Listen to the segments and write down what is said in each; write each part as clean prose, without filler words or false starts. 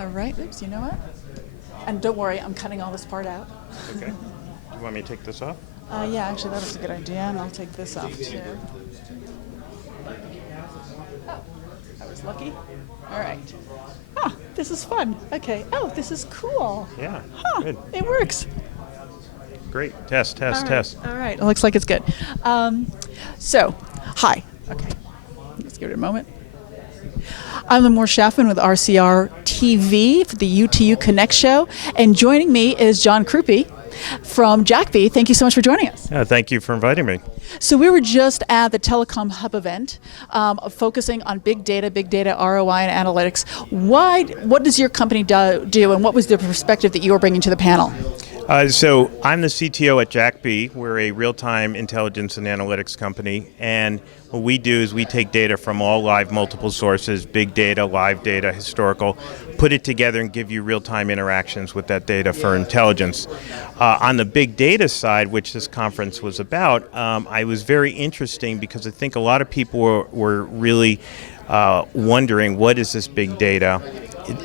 All right, oops, you know what? And don't worry, I'm cutting all this part out. Okay. You want me to take this off? Yeah, actually, that was a good idea, and I'll take this off too. Oh, I was lucky. All right. Ah, this is fun. Okay. Oh, this is cool. Yeah. Huh, Good. it works. Great. Test. All right. Test. All right. It looks like it's good. So, hi. Okay. Let's give it a moment. I'm Limor Schafman with RCR TV for the U2U Connect show, and joining me is John Crupi from JackBe. Thank you so much for joining us. Thank you for inviting me. So we were just at the TelecomHub event, focusing on big data, ROI, and analytics. What does your company do, and what was the perspective that you were bringing to the panel? So I'm the CTO at JackBe. We're a real-time intelligence and analytics company, and what we do is we take data from all live multiple sources, big data, live data, historical, put it together and give you real-time interactions with that data for intelligence. On the big data side, which this conference was about, I was very interesting because I think a lot of people were really wondering, what is this big data?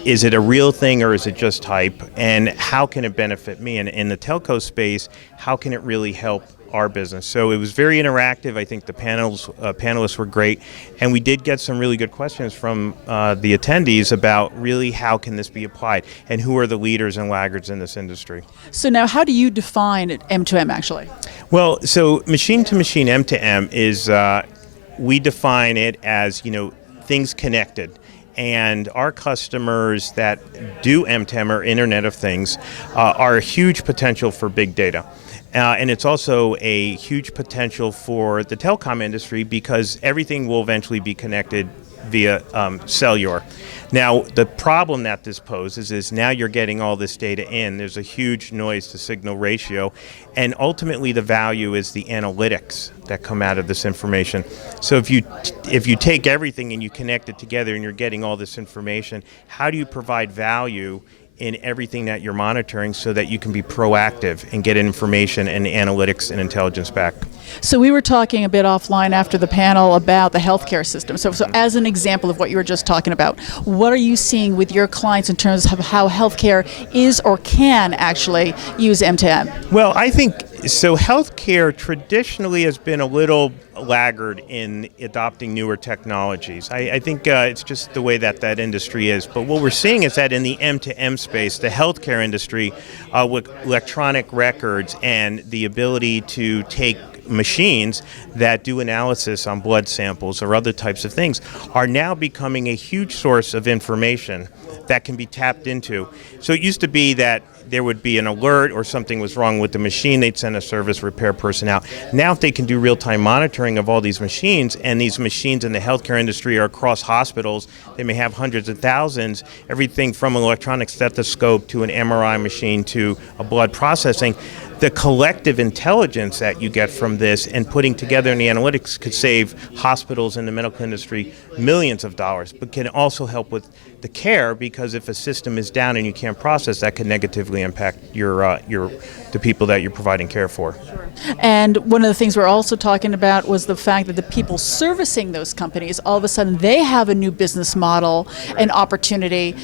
Is it a real thing or is it just hype? And how can it benefit me? And in the telco space, how can it really help our business? So it was very interactive. I think the panelists were great. And we did get some really good questions from the attendees about really how can this be applied and who are the leaders and laggards in this industry. So now how do you define it M2M actually? Well, so machine to machine, M2M, is we define it as, things connected. And our customers that do M2M or Internet of Things are a huge potential for big data. And it's also a huge potential for the telecom industry because everything will eventually be connected via cellular. Now, the problem that this poses is now you're getting all this data in. There's a huge noise to signal ratio, and ultimately the value is the analytics that come out of this information. So if you take everything and you connect it together and you're getting all this information, how do you provide value in everything that you're monitoring so that you can be proactive and get information and analytics and intelligence back? So we were talking a bit offline after the panel about the healthcare system. So as an example of what you were just talking about, what are you seeing with your clients in terms of how healthcare is or can actually use M2M? Well, I think so. Healthcare traditionally has been a little laggard in adopting newer technologies. I think it's just the way that industry is. But what we're seeing is that in the M2M space, the healthcare industry, with electronic records and the ability to take machines that do analysis on blood samples or other types of things, are now becoming a huge source of information that can be tapped into. So it used to be that there would be an alert or something was wrong with the machine, they'd send a service repair person out. Now if they can do real-time monitoring of all these machines, and these machines in the healthcare industry are across hospitals, they may have hundreds of thousands, everything from an electronic stethoscope to an MRI machine to a blood processing, the collective intelligence that you get from this and putting together in the analytics could save hospitals in the medical industry millions of dollars, but can also help with the care, because if a system is down and you can't process, that can negatively impact the people that you're providing care for. Sure. And one of the things we're also talking about was the fact that the people servicing those companies, all of a sudden they have a new business model and opportunity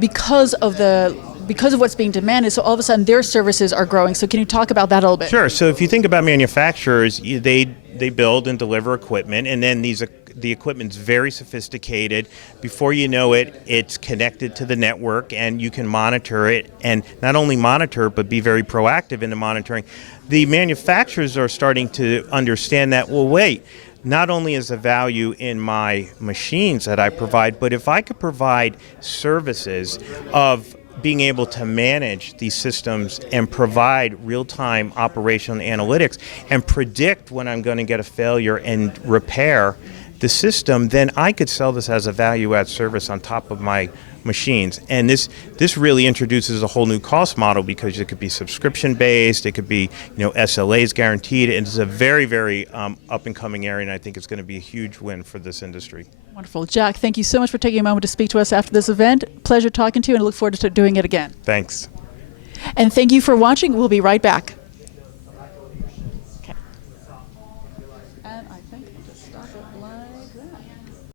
because of what's being demanded, so all of a sudden their services are growing. So can you talk about that a little bit? Sure. So if you think about manufacturers, they build and deliver equipment, and then the equipment's very sophisticated. Before you know it, it's connected to the network, and you can monitor it, and not only monitor, but be very proactive in the monitoring. The manufacturers are starting to understand that, well, wait, not only is the value in my machines that I provide, but if I could provide services of being able to manage these systems and provide real-time operational analytics and predict when I'm going to get a failure and repair the system, then I could sell this as a value-add service on top of my machines. And this really introduces a whole new cost model, because it could be subscription-based, it could be SLAs guaranteed, and it's a very, very up-and-coming area, and I think it's going to be a huge win for this industry. Wonderful. Jack, thank you so much for taking a moment to speak to us after this event. Pleasure talking to you, and I look forward to doing it again. Thanks. And thank you for watching. We'll be right back.